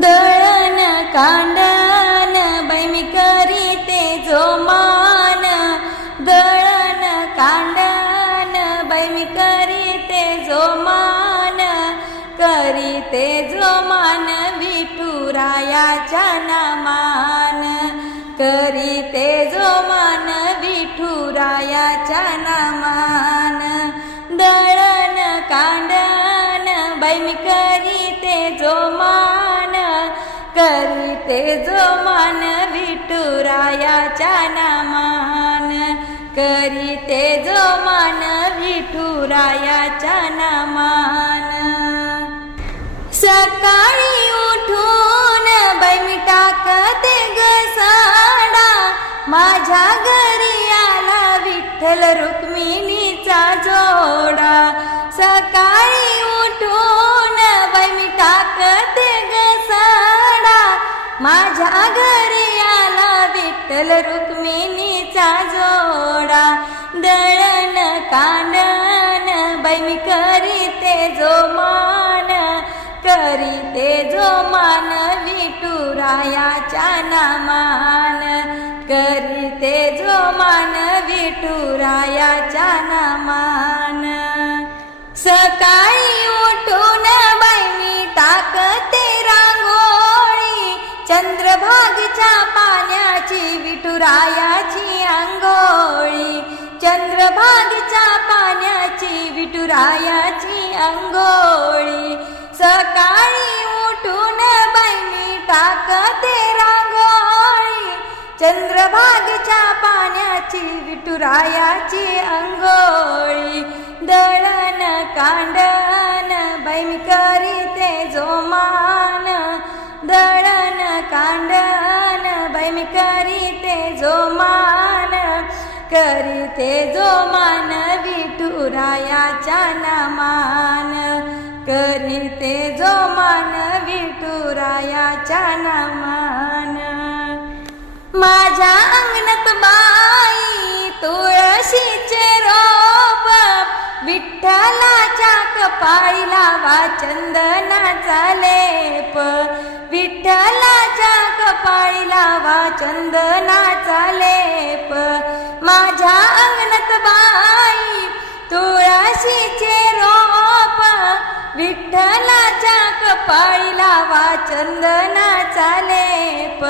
दळण कांडण बाई करीते जो मान दळण कांडण बाई करीते जो मान करीते जो मान विठुरायाच्या नामान. करीते जो मान विठुरायाच्या करीते जो मान विठुरायाच्या नामान. करीते जो मान विठुरायाच्या नामान. सकाळी उठून बाई मी टाकते माझ्या घरी आला विठ्ठल रुक्मिणीचा जोडा. सकाळी उठून बाई मी टाकते माझ्या घरी आला विठ्ठल रुक्मिणीचा जोडा. दळण कांडण बैमी करीते जो मान करीते जो मान विठुरायाच्या नामान. करीते जो मान विठुरायाच्या नामान. सकाळी उठून बैमी मी टाकते चंद्रभागच्या पाण्याची विठुरायाची अंघोळी चंद्रभागच्या पाण्याची विठुरायाची अंघोळी सकाळी उठून बहिणी टाकते रांगोळी. चंद्रभागच्या पाण्याची विठुरायाची अंघोळी दळण कांडण बैमिका करीते जो मान विठुरायाच्या नामान. करीते जो मान विठुरायाच्या नामान. माझ्या अंगणात बाई तुळशीचे रोप विठ्ठलाच्या कपाळी लावा चंदनाचा लेप विठ्ठलाच्या कपाळी लावा चंदनाचा लेप विठ्ठलाच्या कपाळी लावा चंदनाचा लेप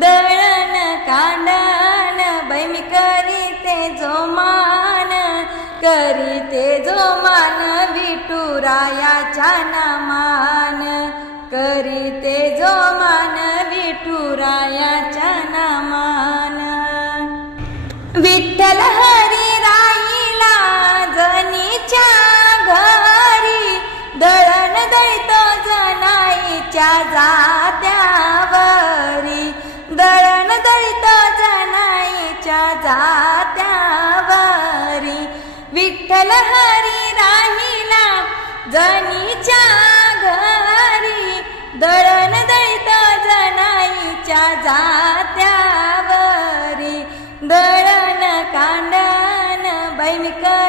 दळण कांडण बैमी करीते जो मान करीते जो मान विठुरायाच्या नामान करीते जनाईच्या जात्यावरी दळण दळित जनाईच्या जात्यावरी. विठ्ठल हरी राहिला जनीच्या घरी दळण दळित जनाईच्या जात्यावरी. दळण कांडन बैमिका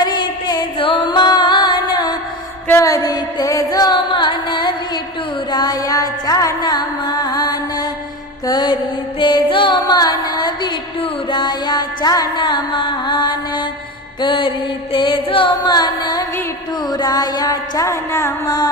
देवाच्या नामान करीते जो मान विठुरायाच्या नामान करीते जो मान विठुरायाच्या नामान